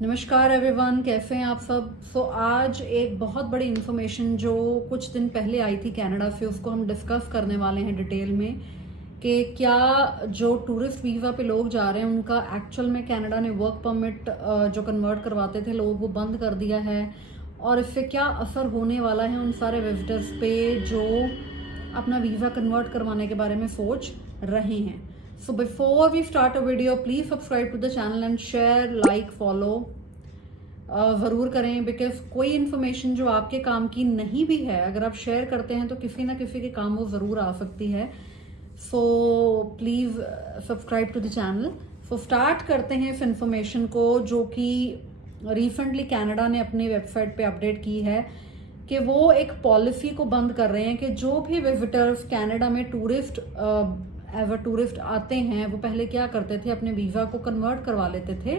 नमस्कार एवरीवन, कैसे हैं आप सब। आज एक बहुत बड़ी इन्फॉर्मेशन जो कुछ दिन पहले आई थी कनाडा से, उसको हम डिस्कस करने वाले हैं डिटेल में कि क्या जो टूरिस्ट वीज़ा पे लोग जा रहे हैं उनका एक्चुअल में कनाडा ने वर्क परमिट जो कन्वर्ट करवाते थे लोग वो बंद कर दिया है, और इससे क्या असर होने वाला है उन सारे विजिटर्स पे जो अपना वीज़ा कन्वर्ट करवाने के बारे में सोच रहे हैं। So before we start a video, please subscribe to the channel and share, like, follow ज़रूर करें, बिकॉज कोई इन्फॉर्मेशन जो आपके काम की नहीं भी है अगर आप शेयर करते हैं तो किसी ना किसी के काम वो ज़रूर आ सकती है। So please subscribe to the channel. So start करते हैं इस इन्फॉर्मेशन को जो कि रिसेंटली कनाडा ने अपनी वेबसाइट पे अपडेट की है कि वो एक पॉलिसी को बंद कर रहे हैं कि जो भी विजिटर्स कनाडा में एज अ टूरिस्ट आते हैं वो पहले क्या करते थे, अपने वीज़ा को कन्वर्ट करवा लेते थे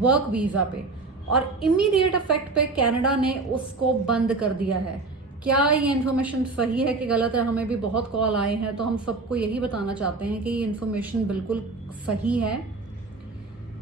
वर्क वीज़ा पे, और इमीडिएट इफेक्ट पे कनाडा ने उसको बंद कर दिया है। क्या ये इन्फॉर्मेशन सही है कि गलत है? हमें भी बहुत कॉल आए हैं, तो हम सबको यही बताना चाहते हैं कि ये इन्फॉर्मेशन बिल्कुल सही है।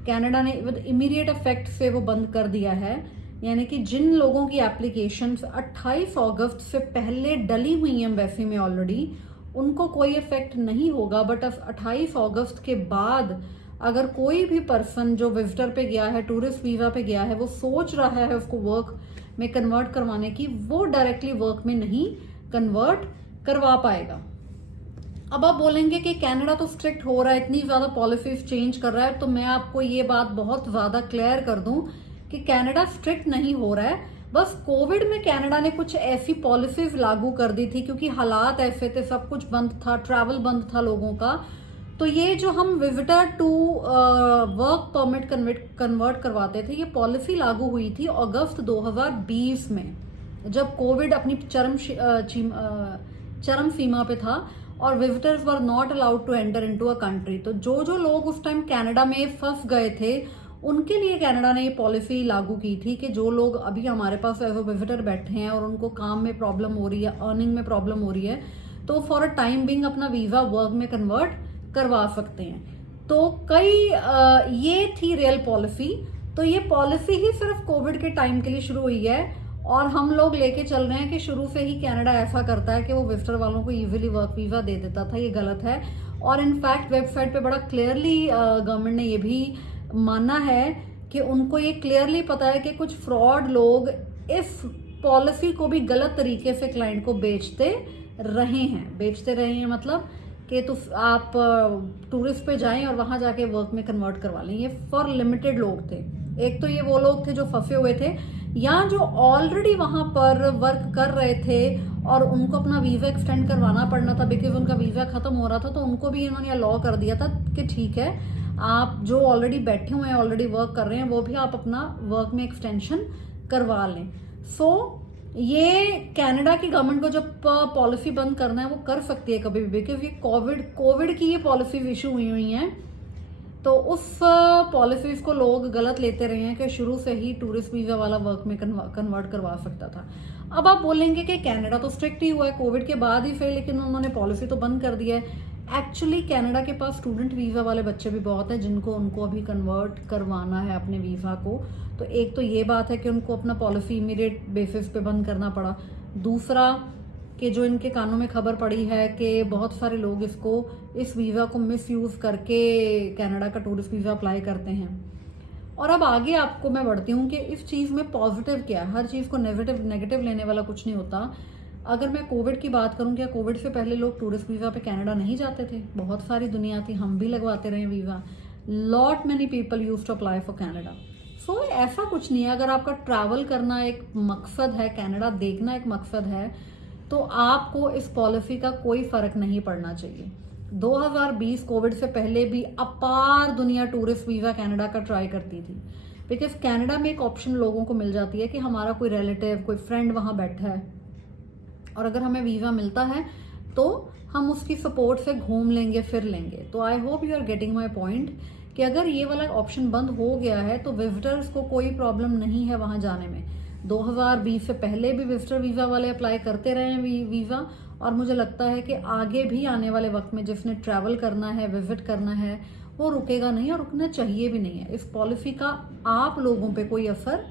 कनाडा ने विद इमीडिएट इफेक्ट से वो बंद कर दिया है, यानी कि जिन लोगों की एप्लीकेशन 28 अगस्त से पहले डली हुई हैं एम्बेसी में ऑलरेडी, उनको कोई इफेक्ट नहीं होगा। बट 28 अगस्त के बाद अगर कोई भी पर्सन जो विजिटर पे गया है, टूरिस्ट वीजा पे गया है, वो सोच रहा है उसको वर्क में कन्वर्ट करवाने की, वो डायरेक्टली वर्क में नहीं कन्वर्ट करवा पाएगा। अब आप बोलेंगे कि कनाडा तो स्ट्रिक्ट हो रहा है, इतनी ज्यादा पॉलिसीज चेंज कर रहा है, तो मैं आपको ये बात बहुत ज्यादा क्लियर कर दूं कि कनाडा स्ट्रिक्ट नहीं हो रहा है। बस कोविड में कनाडा ने कुछ ऐसी पॉलिसीज लागू कर दी थी क्योंकि हालात ऐसे थे, सब कुछ बंद था, ट्रैवल बंद था लोगों का। तो ये जो हम visitor to work permit convert करवाते थे, ये पॉलिसी लागू हुई थी अगस्त 2020 में, जब कोविड अपनी चरम सीमा पे था और visitors were not allowed to enter into a country. तो जो लोग उस टाइम कनाडा में फंस गए थे उनके लिए कनाडा ने ये पॉलिसी लागू की थी कि जो लोग अभी हमारे पास एज अ विजिटर बैठे हैं और उनको काम में प्रॉब्लम हो रही है, अर्निंग में प्रॉब्लम हो रही है, तो फॉर अ टाइम बिंग अपना वीजा वर्क में कन्वर्ट करवा सकते हैं। तो ये थी रियल पॉलिसी। तो ये पॉलिसी ही सिर्फ कोविड के टाइम के लिए शुरू हुई है, और हम लोग लेके चल रहे हैं कि शुरू से ही कनाडा ऐसा करता है कि वो विजिटर वालों को इजीली वर्क वीजा दे देता था। ये गलत है, और इनफैक्ट वेबसाइट पे बड़ा क्लियरली गवर्नमेंट ने ये भी माना है कि उनको ये क्लियरली पता है कि कुछ फ्रॉड लोग इस पॉलिसी को भी गलत तरीके से क्लाइंट को बेचते रहे हैं मतलब कि तो आप टूरिस्ट पे जाएं और वहां जाके वर्क में कन्वर्ट करवा लें। ये फॉर लिमिटेड लोग थे। एक तो ये वो लोग थे जो फंसे हुए थे, या जो ऑलरेडी वहां पर वर्क कर रहे थे और उनको अपना वीजा एक्सटेंड करवाना पड़ना था बिकॉज उनका वीजा खत्म हो रहा था, तो उनको भी इन्होंने लॉ कर दिया था कि ठीक है, आप जो ऑलरेडी बैठे हुए हैं, ऑलरेडी वर्क कर रहे हैं, वो भी आप अपना वर्क में एक्सटेंशन करवा लें। सो ये कनाडा की गवर्नमेंट को जब पॉलिसी बंद करना है वो कर सकती है कभी भी, बिकॉज ये कोविड की ये पॉलिसीज इशू हुई हैं, तो उस पॉलिसीज को लोग गलत लेते रहे हैं कि शुरू से ही टूरिस्ट वीजा वाला वर्क में कन्वर्ट करवा सकता था। अब आप बोलेंगे कि कनाडा तो स्ट्रिक्ट ही हुआ है कोविड के बाद ही से, लेकिन उन्होंने पॉलिसी तो बंद कर दिया है। एक्चुअली कनाडा के पास स्टूडेंट वीजा वाले बच्चे भी बहुत हैं जिनको उनको अभी कन्वर्ट करवाना है अपने वीजा को। तो एक तो ये बात है कि उनको अपना पॉलिसी इमीडिएट बेसिस पे बंद करना पड़ा। दूसरा कि जो इनके कानों में खबर पड़ी है कि बहुत सारे लोग इस वीजा को मिस यूज करके कनाडा का टूरिस्ट वीजा अप्लाई करते हैं। और अब आगे आपको मैं बढ़ती हूँ कि इस चीज में पॉजिटिव क्या है। हर चीज को नेगेटिव लेने वाला कुछ नहीं होता। अगर मैं कोविड की बात करूं, क्या कोविड से पहले लोग टूरिस्ट वीजा पे कनाडा नहीं जाते थे? बहुत सारी दुनिया थी, हम भी लगवाते रहे visa. Lot many people use to apply for Canada. So ऐसा कुछ नहीं है। अगर आपका ट्रैवल करना एक मकसद है, कनाडा देखना एक मकसद है, तो आपको इस पॉलिसी का कोई फर्क नहीं पड़ना चाहिए। 2020 कोविड से पहले भी अपार दुनिया टूरिस्ट वीजा कनाडा का ट्राई करती थी, बिकॉज कनाडा में एक ऑप्शन लोगों को मिल जाती है कि हमारा कोई रिलेटिव, कोई फ्रेंड वहां बैठा है, और अगर हमें वीजा मिलता है तो हम उसकी सपोर्ट से घूम लेंगे, फिर लेंगे। तो I hope you are getting my point कि अगर ये वाला ऑप्शन बंद हो गया है तो विजिटर्स को कोई प्रॉब्लम नहीं है वहां जाने में। 2020 से पहले भी विजिटर वीजा वाले अप्लाई करते रहे हैं वीजा, और मुझे लगता है कि आगे भी आने वाले वक्त में जिसने ट्रैवल करना है, विजिट करना है, वो रुकेगा नहीं और रुकना चाहिए भी नहीं है। इस पॉलिसी का आप लोगों पे कोई असर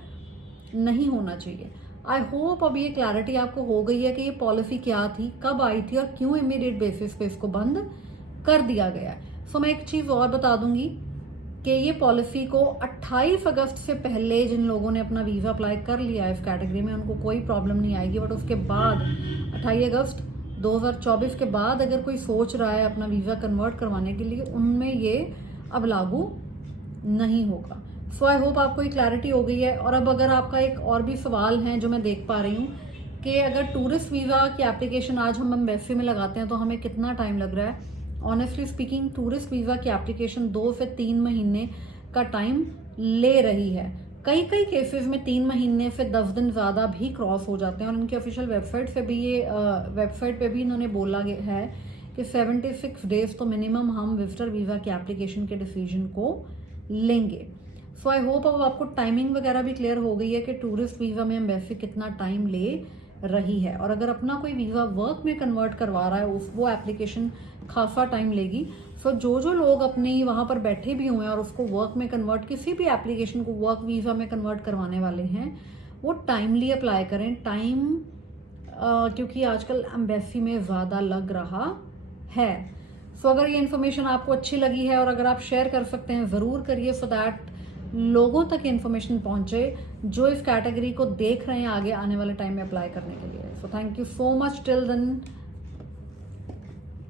नहीं होना चाहिए। आई होप अब ये क्लैरिटी आपको हो गई है कि ये पॉलिसी क्या थी, कब आई थी और क्यों इमीडिएट बेसिस पे इसको बंद कर दिया गया है। सो मैं एक चीज़ और बता दूंगी कि ये पॉलिसी को 28 अगस्त से पहले जिन लोगों ने अपना वीज़ा अप्लाई कर लिया है इस कैटेगरी में, उनको कोई प्रॉब्लम नहीं आएगी। बट उसके बाद 28 अगस्त 2024 के बाद अगर कोई सोच रहा है अपना वीज़ा कन्वर्ट करवाने के लिए, उनमें ये अब लागू नहीं होगा। सो आई होप आपको ये क्लैरिटी हो गई है। और अब अगर आपका एक और भी सवाल है जो मैं देख पा रही हूँ कि अगर टूरिस्ट वीज़ा की एप्लीकेशन आज हम एम्बेसी में लगाते हैं तो हमें कितना टाइम लग रहा है। ऑनेस्टली स्पीकिंग, टूरिस्ट वीज़ा की एप्लीकेशन 2 से 3 महीने का टाइम ले रही है। कई केसेस में 3 महीने से 10 दिन ज़्यादा भी क्रॉस हो जाते हैं। और इनकी ऑफिशियल वेबसाइट से भी ये वेबसाइट पे भी इन्होंने बोला है कि 76 डेज तो मिनिमम हम विजिटर वीज़ा की एप्लीकेशन के डिसीजन को लेंगे। सो आई होप अब आपको टाइमिंग वगैरह भी क्लियर हो गई है कि टूरिस्ट वीज़ा में एम्बेसी कितना टाइम ले रही है। और अगर अपना कोई वीज़ा वर्क में कन्वर्ट करवा रहा है वो एप्लीकेशन खासा टाइम लेगी। सो जो लोग अपने वहाँ पर बैठे भी हुए हैं और उसको वर्क में कन्वर्ट, किसी भी एप्लीकेशन को वर्क वीज़ा में कन्वर्ट करवाने वाले हैं, वो टाइमली अप्लाई करें। टाइम क्योंकि आजकल एम्बेसी में ज़्यादा लग रहा है। सो अगर ये इन्फॉर्मेशन आपको अच्छी लगी है और अगर आप शेयर कर सकते हैं ज़रूर करिए, सो दैट लोगों तक इन्फॉर्मेशन पहुंचे जो इस कैटेगरी को देख रहे हैं आगे आने वाले टाइम में अप्लाई करने के लिए। So thank you so much. Till then